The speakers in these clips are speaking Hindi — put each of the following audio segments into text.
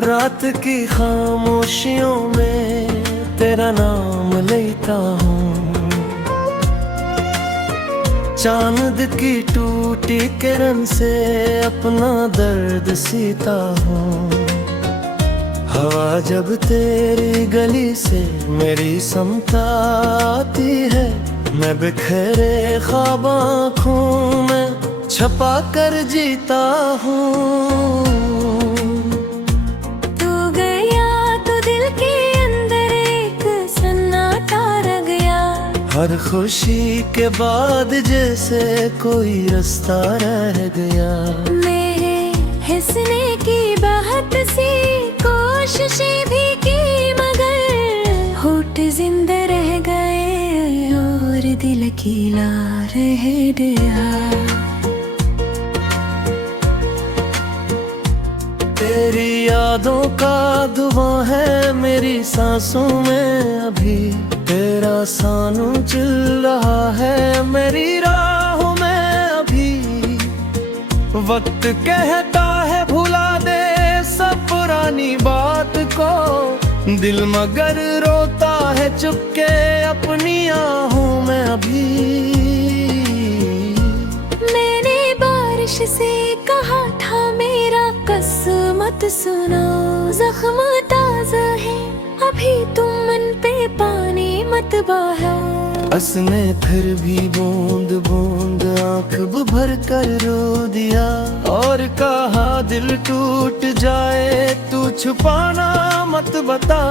रात की खामोशियों में तेरा नाम लेता हूँ, चांद की टूटी किरण से अपना दर्द सीता हूँ। हवा जब तेरी गली से मेरी समता आती है, मैं बिखरे ख्वाब आँखों में छपा कर जीता हूँ। तू गया तो दिल के अंदर एक सन्नाटा रह गया, हर खुशी के बाद जैसे कोई रास्ता रह गया। मेरे हंसने की बहुत सी कोशिशें भी की, मगर होठ जिंदा रह गए और दिल अकेला रह गया। तेरी यादों का धुआं है मेरी सांसों में अभी, तेरा सानू चल रहा है मेरी राहों में अभी। वक्त कहता है भुला दे सब पुरानी बात को, दिल मगर रोता है चुपके अपनी आहों में अभी। मैंने बारिश से कहा था मेरा मत सुनो, जख्म ताजा है अभी, तुम मन पे पानी मत बहाओ। हंसने फिर भी बूंद बूंद आँख भर कर रो दिया, और कहा दिल टूट जाए तू छुपाना मत बता।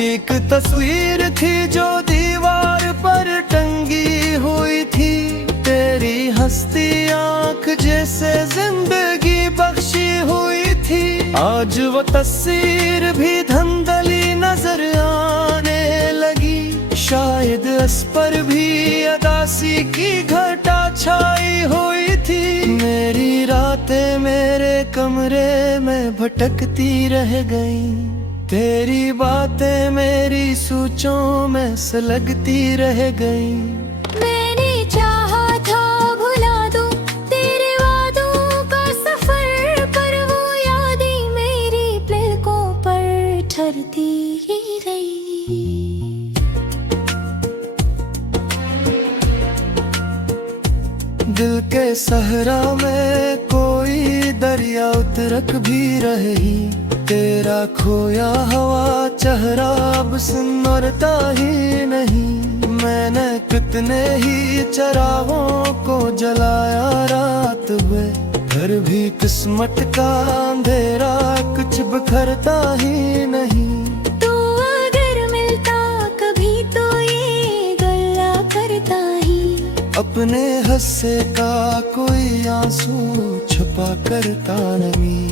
एक तस्वीर थी जो दीवार पर टंगी हुई थी, तेरी हंसती आँख जैसे जिंदगी बख्शी हुई थी। आज वो तस्वीर भी धंधली नजर आने लगी, शायद इस पर भी अदासी की घटा छाई हुई थी। मेरी रातें मेरे कमरे में भटकती रह गईं, तेरी बातें मेरी सोचों में सुलगती रह गईं। मैंने चाहा था भुला दूं तेरे वादों का सफर, पर वो यादें मेरी पलकों पर ठहरती ही रही। दिल के सहरा में कोई दरिया उतरक भी रही, तेरा खोया हवा चेहरा अब सुनरता ही नहीं। मैंने कितने ही चरागों को जलाया रात में, फिर भी किस्मत का अंधेरा कुछ बिखरता ही नहीं। तू अगर मिलता कभी तो ये गल्ला करता ही, अपने हंसे का कोई आंसू छुपा करता नहीं।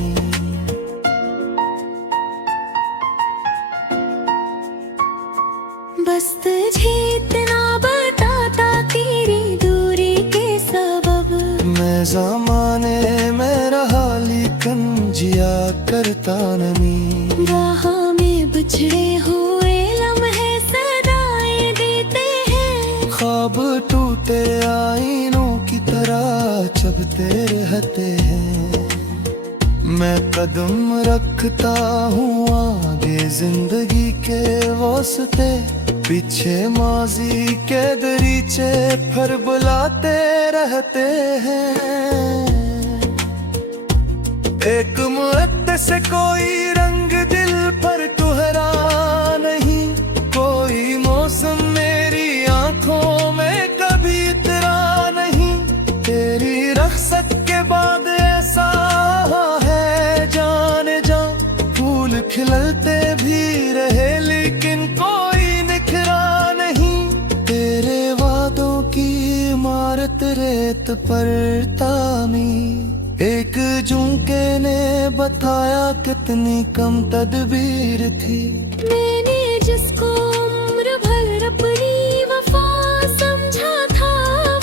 बस तुझे इतना बताता तेरी दूरी के सबब, मैं ज़माने में रहा लेकिन जिया करता नहीं। राह में बिछड़े हुए लम्हे सदाएं देते हैं, ख्वाब टूटे आईनों की तरह चबते रहते हैं। मैं कदम रखता हूँ आगे जिंदगी के वास्ते, पीछे माजी के दरीचे फिर बुलाते रहते हैं। एक मुद्दे से कोई रंग दिल पर तुहरा नहीं, कोई मौसम मेरी आंखों में कभी इतरा नहीं। तेरी रख्सत के बाद ऐसा है जाने जा, फूल खिलते भी रहे लेकिन कोई निखरा नहीं। तेरे वादों की इमारत रेत पर तामी, एक झुमके ने बताया कितनी कम तदबीर थी। मैंने जिसको उम्र भर अपनी वफा समझा था,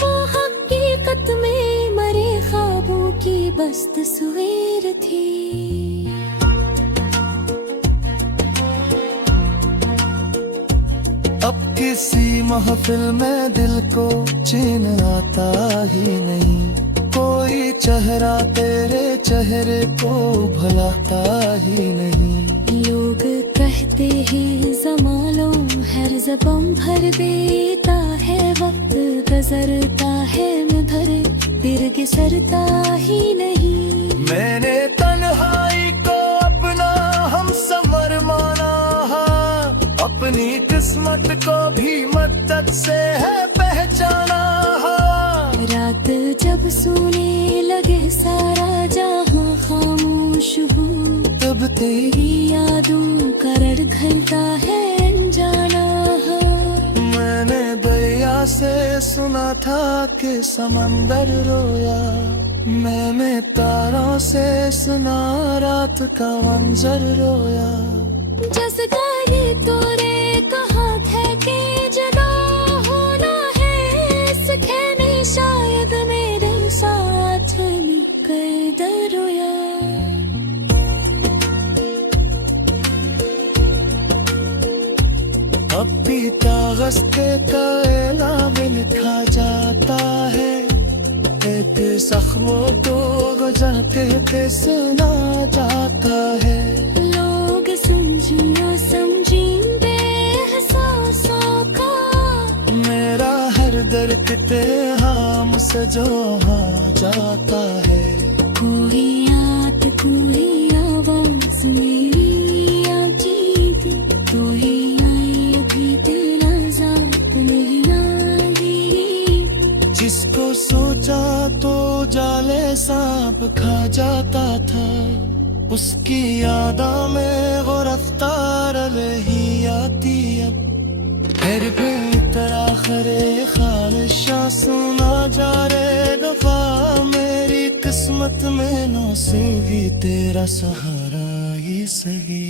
वो हकीकत में मरे ख्वाबों की बस तस्वीर थी। अब किसी महफिल में दिल को चैन आता ही नहीं, कोई चेहरा तेरे चेहरे को भुलाता ही नहीं। लोग कहते हैं ज़मानों हर ज़बान भर देता है, वक्त गुजरता है मगर फिर गुजरता ही नहीं। मैंने तन्हाई को अपना हम समर माना है, अपनी किस्मत को भी मद्दत से है पहचाना है। रात जब सोने लगे सारा जहां खामोश हो, तब तेरी यादों का रड़खड़ता है अनजाना है। मैंने दरिया से सुना था कि समंदर रोया, मैंने तारों से सुना रात का मंजर रोया। जस गाली तोरे कहा था कि जगा होना है, सखे में शायद मेरे साथ निकल दरोया। अब भी कागज के कायला में लिखा जाता है, एक जख्मों को वजह कहते सुना जाता है। लोग समझियो समझी बेहसासों का, मेरा हर दर्द तेरे हाम से जो हाँ जाता है। कोई याद कोई आवाज मेरी आजीब, तो ही आई अभी तेरा जात नहीं आई। जिसको सोचा तो जाले सांप खा जाता था, उसकी यादा में वो रफ्तार ही आती अब। फिर भी तेरा खरे खालिशा सुना जा रे दफा, मेरी किस्मत में नसीबी तेरा सहारा ही सही।